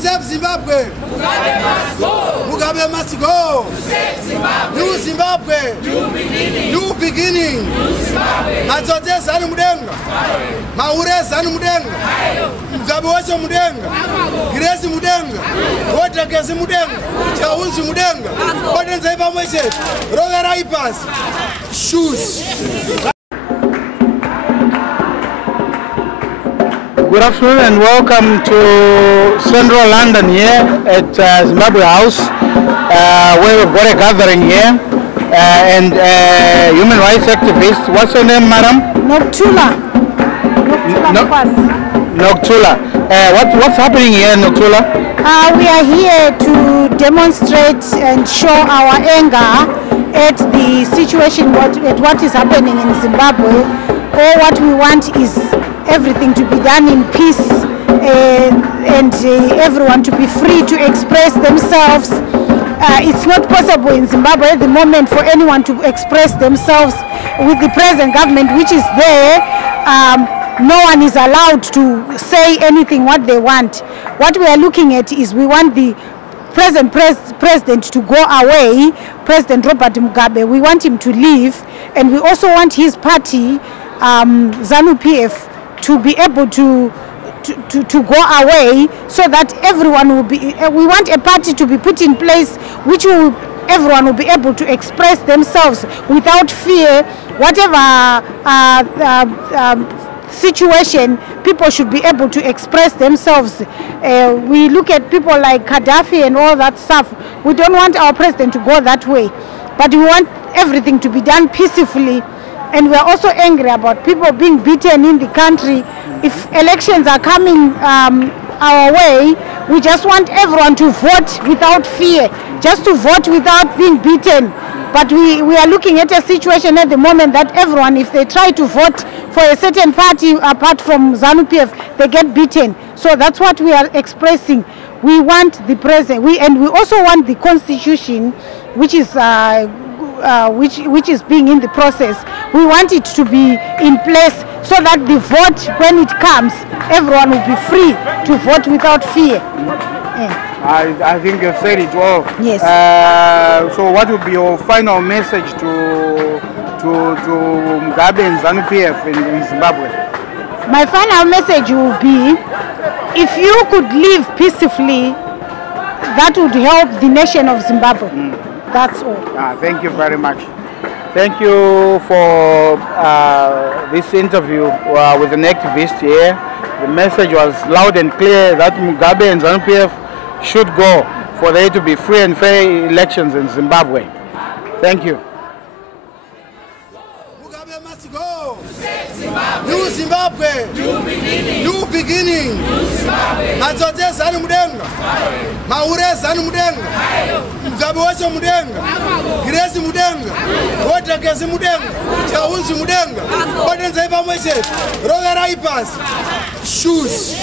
save Zimbabwe. Mugabe must go. New Zimbabwe. New beginning. Matsote Zanu Mudenga. Maure Zanu Mudenga. Mugabe wacho Mudenga. Grace Mudenga. Water Gezi Mudenga. Chaunzi Mudenga. Odenza ipa mwese. Rogera ipas. Shoes. Good afternoon and welcome to Central London here at Zimbabwe House, where we've got a gathering here, and human rights activist. What's your name, madam? Nokuthula. Nokuthula. What's happening here, Nokuthula? We are here to demonstrate and show our anger at the situation, at what is happening in Zimbabwe. All what we want is everything to be done in peace and everyone to be free to express themselves. It's not possible in Zimbabwe at the moment for anyone to express themselves with the present government which is there. No one is allowed to say anything what they want. What we are looking at is we want the present president to go away, President Robert Mugabe. We want him to leave, and we also want his party, ZANU-PF, to be able to go away, so that everyone will be, we want a party to be put in place which everyone will be able to express themselves without fear. Whatever situation, people should be able to express themselves. We look at people like Gaddafi and all that stuff. We don't want our president to go that way, but we want everything to be done peacefully. And we are also angry about people being beaten in the country. If elections are coming our way, we just want everyone to vote without fear, just to vote without being beaten. But we are looking at a situation at the moment that everyone, if they try to vote for a certain party apart from ZANU-PF, they get beaten. So that's what we are expressing. We want the president, and we also want the constitution, which is which is being in the process. We want it to be in place so that the vote, when it comes, everyone will be free to vote without fear. I think you've said it well. Yes. So what would be your final message to Mugabe and ZANU-PF in Zimbabwe? My final message will be, if you could live peacefully, that would help the nation of Zimbabwe. That's all. Thank you very much. Thank you for this interview with an activist here. The message was loud and clear that Mugabe and ZANU-PF should go for there to be free and fair elections in Zimbabwe. Thank you. Mugabe must go. New Zimbabwe. New beginning. Matsote Zanu Mudenga. Maure Zanu Mudenga. Mugabe wacho Mudenga. Grace Mudenga. Water Gezi Mudenga. Chaunzi Mudenga. Odenza ipa mwese. Rogera ipas. Shoes.